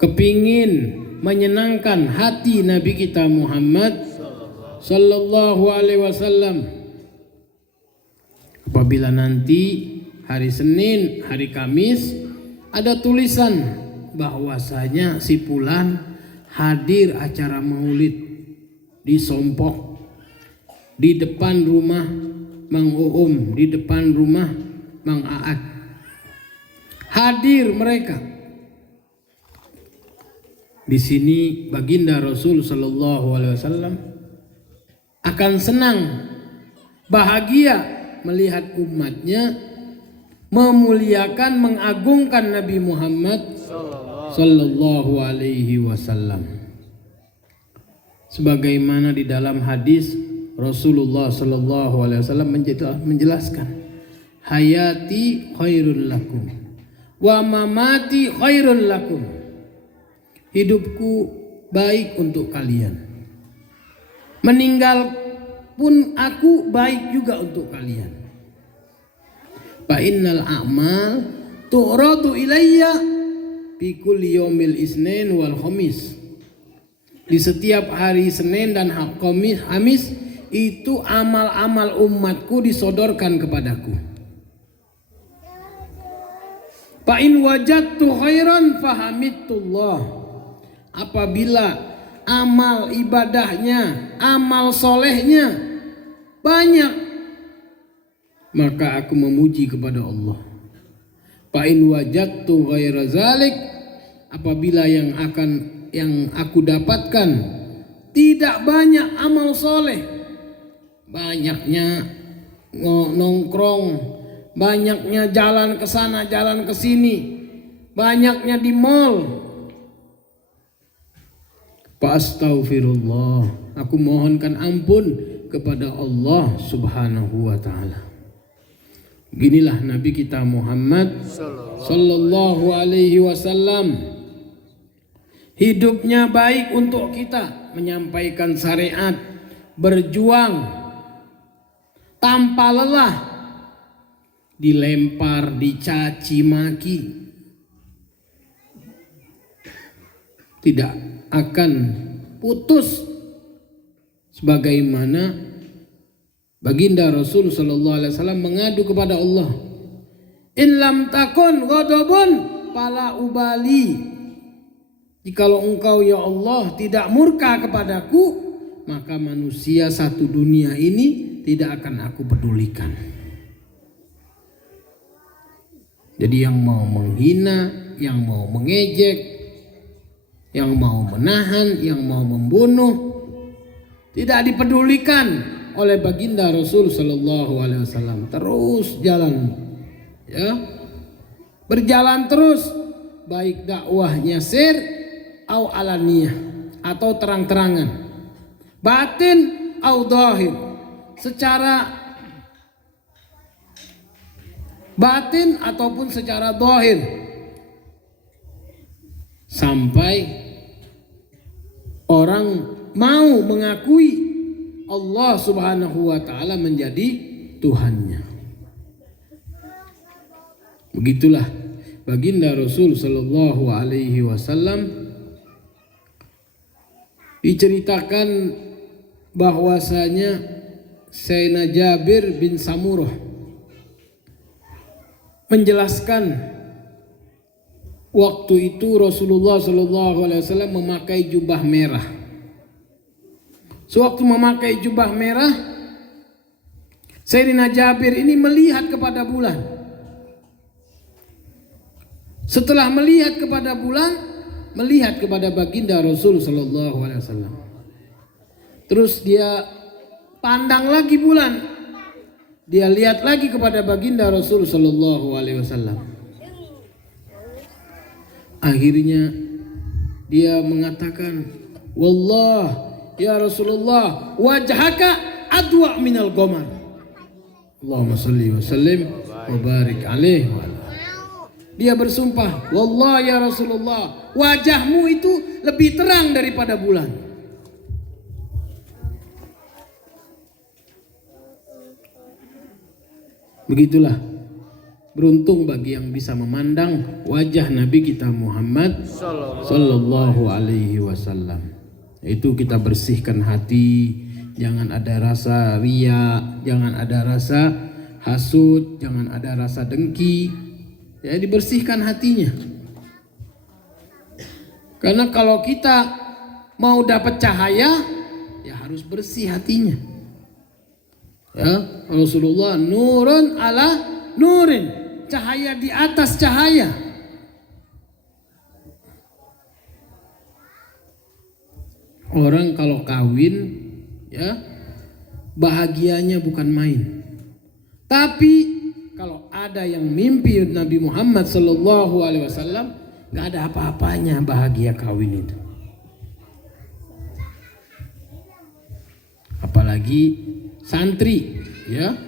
kepingin menyenangkan hati Nabi kita Muhammad sallallahu alaihi wasallam. Apabila nanti hari Senin, hari Kamis ada tulisan bahwasanya si fulan hadir acara maulid di Sompok, di depan rumah Mang Uum, di depan rumah Mang Aat. Hadir mereka. Di sini baginda Rasul sallallahu alaihi wasallam akan senang, bahagia melihat umatnya memuliakan, mengagungkan Nabi Muhammad sallallahu alaihi wasallam. Sebagaimana di dalam hadis Rasulullah sallallahu alaihi wasallam menjelaskan, hayati khairul lakum wa mamati khairul lakum. Hidupku baik untuk kalian, meninggal pun aku baik juga untuk kalian. Fa innal a'mal tu'radu ilayya fi kulli yaumil isnin wal khamis. Di setiap hari Senin dan Kamis itu amal-amal umatku disodorkan kepadaku. Fa in wajadtu khairan fahamidullah. Apabila amal ibadahnya, amal solehnya banyak, maka aku memuji kepada Allah. Fa in wajadtu ghaira zalik, apabila yang aku dapatkan tidak banyak amal soleh, banyaknya nongkrong, banyaknya jalan ke sana, jalan ke sini, banyaknya di mall, Astaghfirullah, aku mohonkan ampun kepada Allah Subhanahu wa taala. Beginilah Nabi kita Muhammad sallallahu alaihi wasallam. Hidupnya baik untuk kita, menyampaikan syariat, berjuang tanpa lelah, dilempar, dicaci maki, tidak akan putus, sebagaimana baginda Rasul sallallahu alaihi wasallam mengadu kepada Allah, in lam takun ghadabun fala ubali. Jikalau engkau ya Allah tidak murka kepadaku, maka manusia satu dunia ini tidak akan aku pedulikan. Jadi yang mau menghina, yang mau mengejek, yang mau menahan, yang mau membunuh, tidak dipedulikan oleh baginda Rasul sallallahu alaihi wasallam. Terus jalan, ya, berjalan terus, baik dakwahnya sir au alaniyah, atau terang-terangan, batin au zahir, secara batin ataupun secara zahir, sampai orang mau mengakui Allah Subhanahu wa taala menjadi Tuhannya. Begitulah baginda Rasul sallallahu alaihi wasallam. Diceritakan bahwasanya Sayyidina Jabir bin Samurah menjelaskan, waktu itu Rasulullah sallallahu alaihi wasallam memakai jubah merah. Sewaktu memakai jubah merah, Sayyidina Jabir ini melihat kepada bulan. Setelah melihat kepada bulan, melihat kepada baginda Rasul sallallahu alaihi wasallam. Terus dia pandang lagi bulan. Dia lihat lagi kepada baginda Rasul sallallahu alaihi wasallam. Akhirnya dia mengatakan, wallah ya Rasulullah, wajhaka adwa minal ghamam. Allahumma shalli wa sallim wa barik alaihi. Dia bersumpah, wallah ya Rasulullah, wajahmu itu lebih terang daripada bulan. Begitulah Beruntung bagi yang bisa memandang wajah Nabi kita Muhammad sallallahu alaihi wasallam. Itu kita bersihkan hati, jangan ada rasa ria, jangan ada rasa hasud, jangan ada rasa dengki. Ya, dibersihkan hatinya. Karena kalau kita mau dapat cahaya, ya harus bersih hatinya. Ya, Rasulullah nurun ala nurin. Cahaya di atas cahaya. Orang kalau kawin, ya bahagianya bukan main. Tapi kalau ada yang mimpi Nabi Muhammad Sallallahu Alaihi Wasallam, nggak ada apa-apanya bahagia kawin itu. Apalagi santri, ya,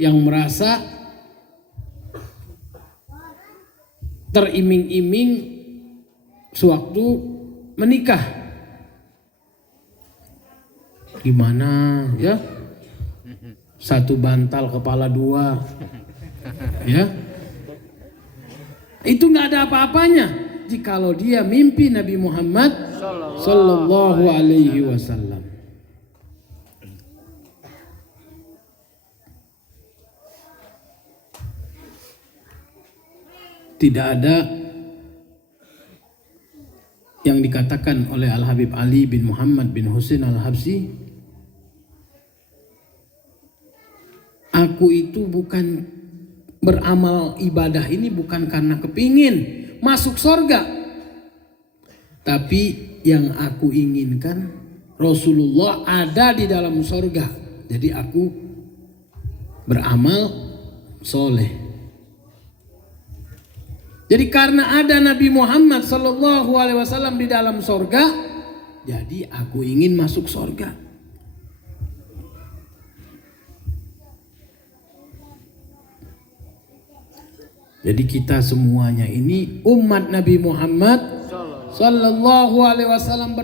yang merasa teriming-iming sewaktu menikah. Gimana ya? Satu bantal kepala dua. Ya. Itu nggak ada apa-apanya jikalau dia mimpi Nabi Muhammad sallallahu alaihi wasallam. Tidak ada yang dikatakan oleh Al-Habib Ali bin Muhammad bin Husain Al-Habsyi, aku itu bukan beramal ibadah ini bukan karena kepingin masuk surga, tapi yang aku inginkan Rasulullah ada di dalam surga. Jadi aku beramal soleh. Jadi karena ada Nabi Muhammad Sallallahu Alaihi Wasallam di dalam sorga, jadi aku ingin masuk sorga. Jadi kita semuanya ini umat Nabi Muhammad Sallallahu Alaihi Wasallam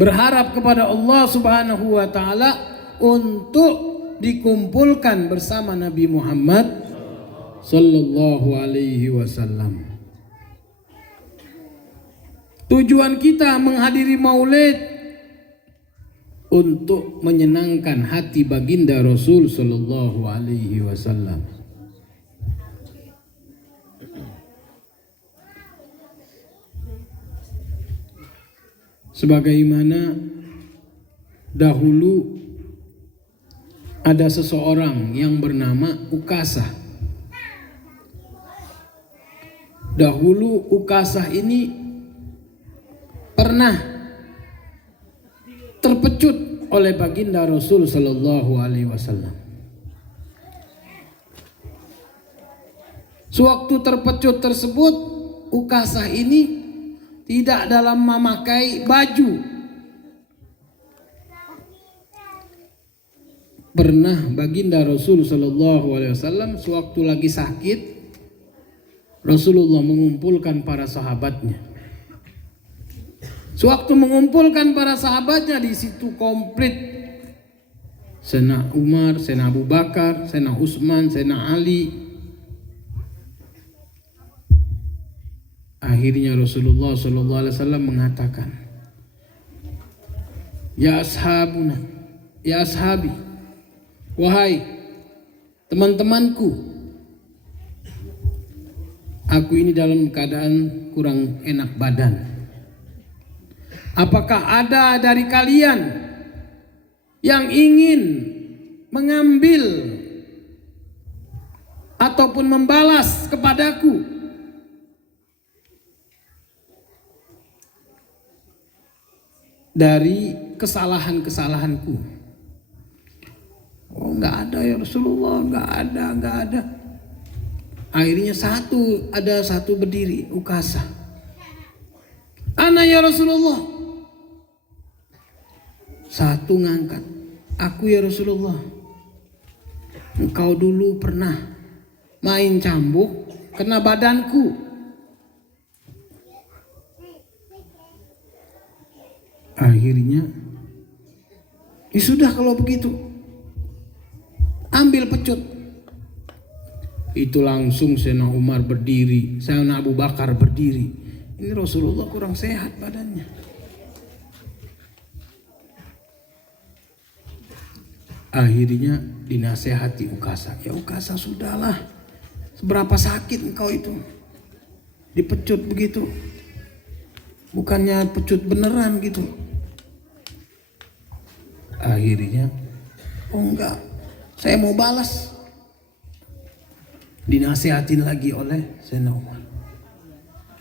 berharap kepada Allah Subhanahu Wa Taala untuk dikumpulkan bersama Nabi Muhammad Sallallahu Alaihi Wasallam. Tujuan kita menghadiri maulid untuk menyenangkan hati baginda Rasul Sallallahu Alaihi Wasallam. Sebagaimana dahulu ada seseorang yang bernama Ukasah. Dahulu Ukasah ini pernah terpecut oleh baginda Rasul Sallallahu Alaihi Wasallam. Sewaktu terpecut tersebut, Ukasah ini tidak dalam memakai baju. Pernah baginda Rasul Sallallahu Alaihi Wasallam sewaktu lagi sakit, Rasulullah mengumpulkan para sahabatnya. Sewaktu mengumpulkan para sahabatnya, di situ komplit. Sayyidina Umar, Sayyidina Abu Bakar, Sayyidina Utsman, Sayyidina Ali. Akhirnya Rasulullah Sallallahu Alaihi Wasallam mengatakan, Ya ashabuna, ya ashabi, wahai teman-temanku, aku ini dalam keadaan kurang enak badan. Apakah ada dari kalian yang ingin mengambil ataupun membalas kepadaku dari kesalahan-kesalahanku? Oh, enggak ada ya Rasulullah, enggak ada. Akhirnya ada satu berdiri, Ukasah. Ana ya Rasulullah. Satu ngangkat, aku ya Rasulullah. Engkau dulu pernah main cambuk kena badanku. Akhirnya, ya sudah kalau begitu, ambil pecut. Itu langsung Sayyidina Umar berdiri, Sayyidina Abu Bakar berdiri. Ini Rasulullah kurang sehat badannya. Akhirnya dinasehati Ukasa. Ya Ukasa, sudahlah. Seberapa sakit engkau itu? Dipecut begitu. Bukannya pecut beneran gitu. Akhirnya, oh enggak, saya mau balas. Dinasehatin lagi oleh Sayyidina Umar.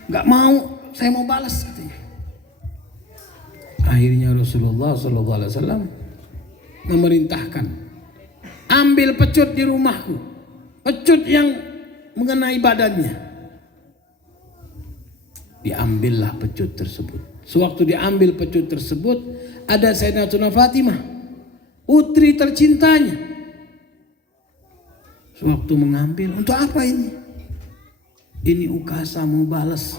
Enggak mau, saya mau balas katanya. Akhirnya Rasulullah SAW memerintahkan, ambil pecut di rumahku, pecut yang mengenai badannya. Diambillah pecut tersebut. Sewaktu diambil pecut tersebut, ada Sayyidatuna Fatimah, putri tercintanya. Sewaktu mengambil, untuk apa ini? Ini Ukasa mau balas,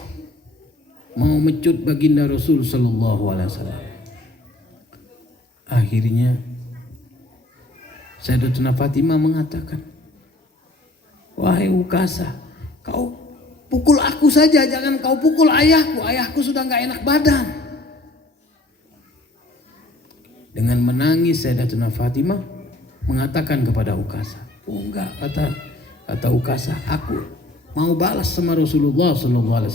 mau mecut baginda Rasul Sallallahu Alaihi Wasallam. Akhirnya Sayyidatuna Fatimah mengatakan, wahai Ukasa, kau pukul aku saja, jangan kau pukul ayahku. Ayahku sudah gak enak badan. Dengan menangis Sayyidatuna Fatimah mengatakan kepada Ukasa, oh enggak, kata Ukasa, aku mau balas sama Rasulullah SAW.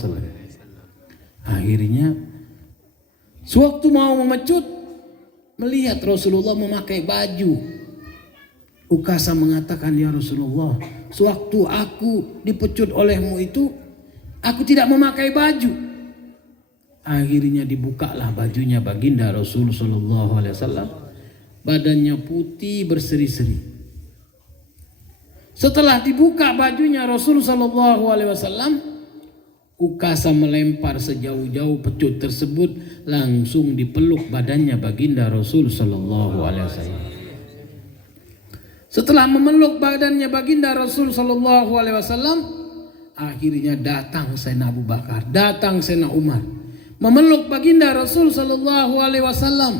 Akhirnya sewaktu mau memecut, melihat Rasulullah memakai baju. Ukasa mengatakan, ya Rasulullah, sewaktu aku dipecut olehmu itu, aku tidak memakai baju. Akhirnya dibukalah bajunya baginda Rasul Sallallahu Alaihi Wasallam. Badannya putih berseri-seri. Setelah dibuka bajunya Rasul Sallallahu Alaihi Wasallam, Ukasa melempar sejauh-jauh pecut tersebut, langsung dipeluk badannya baginda Rasul Sallallahu Alaihi Wasallam. Setelah memeluk badannya baginda Rasul Sallallahu Alaihi Wasallam, akhirnya datang Sayyidina Abu Bakar, datang Sayyidina Umar, memeluk baginda Rasul Sallallahu Alaihi Wasallam.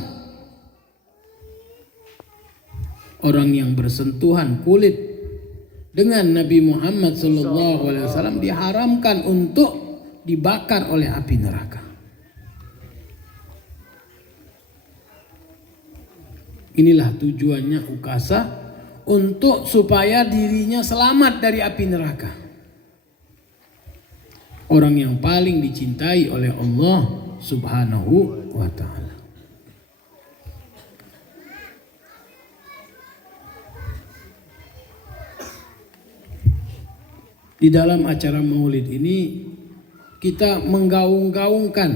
Orang yang bersentuhan kulit dengan Nabi Muhammad Sallallahu Alaihi Wasallam diharamkan untuk dibakar oleh api neraka. Inilah tujuannya Ukasa, untuk supaya dirinya selamat dari api neraka. Orang yang paling dicintai oleh Allah Subhanahu wa ta'ala. Di dalam acara Maulid ini kita menggaung-gaungkan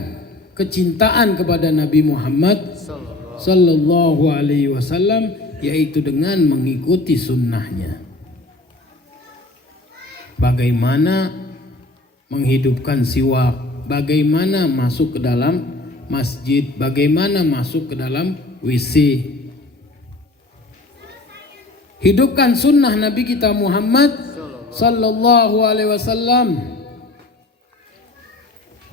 kecintaan kepada Nabi Muhammad Sallallahu Alaihi Wasallam, yaitu dengan mengikuti sunnahnya. Bagaimana menghidupkan siwak, bagaimana masuk ke dalam masjid, bagaimana masuk ke dalam WC. Hidupkan sunnah Nabi kita Muhammad Sallallahu Alaihi Wasallam.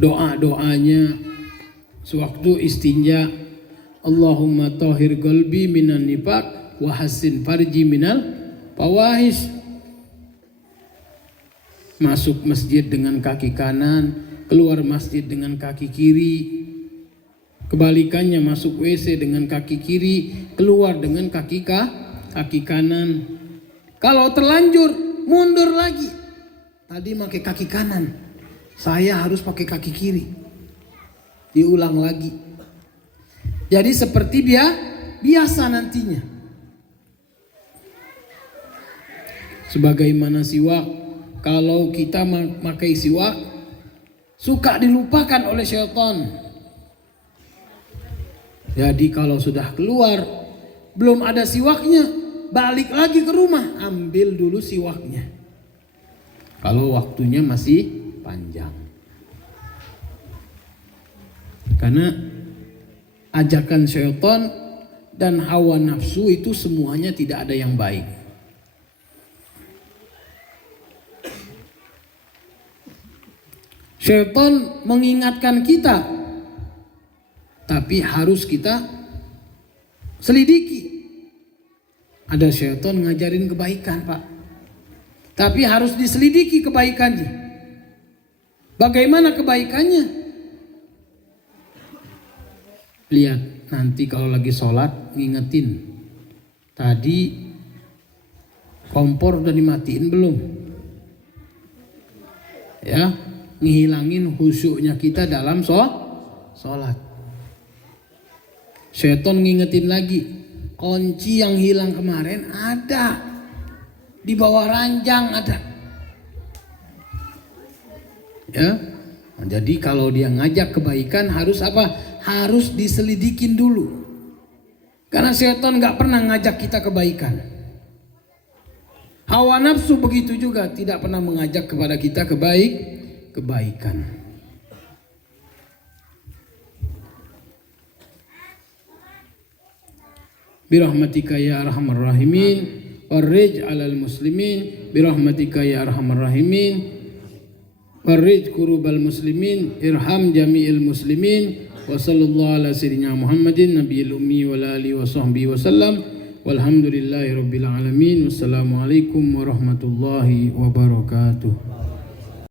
Doa-doanya sewaktu istinja, Allahumma tahhir qalbi minan nifaq wa hassin farji minal fawahish. Masuk masjid dengan kaki kanan, keluar masjid dengan kaki kiri. Kebalikannya, masuk WC dengan kaki kiri, keluar dengan kaki kanan. Kalau terlanjur, mundur lagi. Tadi pakai kaki kanan, saya harus pakai kaki kiri. Diulang lagi. Jadi seperti biasa nantinya. Sebagaimana siwak, kalau kita memakai siwak, suka dilupakan oleh syaitan. Jadi kalau sudah keluar, belum ada siwaknya, balik lagi ke rumah, ambil dulu siwaknya. Kalau waktunya masih panjang. Karena ajakan syaitan dan hawa nafsu itu semuanya tidak ada yang baik. Syaitan mengingatkan kita, tapi harus kita selidiki. Ada syaitan ngajarin kebaikan, Pak. Tapi harus diselidiki kebaikannya. Bagaimana kebaikannya? Lihat nanti kalau lagi sholat, ngingetin. Tadi kompor udah dimatiin belum? Ya, ngihilangin khusyuknya kita dalam sholat. Syaitan ngingetin lagi. Kunci yang hilang kemarin ada di bawah ranjang ada. Ya, jadi kalau dia ngajak kebaikan harus apa? Harus diselidikin dulu. Karena syaitan nggak pernah ngajak kita kebaikan. Hawa nafsu begitu juga tidak pernah mengajak kepada kita kebaikan. Birahmatika ya arhamar rahimin warij 'alal muslimin birahmatika ya arhamar rahimin warij kurubal muslimin irham jami'il muslimin wa sallallahu ala sayyidina Muhammadin nabiyil ummi wa alihi wa sahbihi wasallam walhamdulillahi rabbil alamin wassalamu alaikum warahmatullahi wabarakatuh.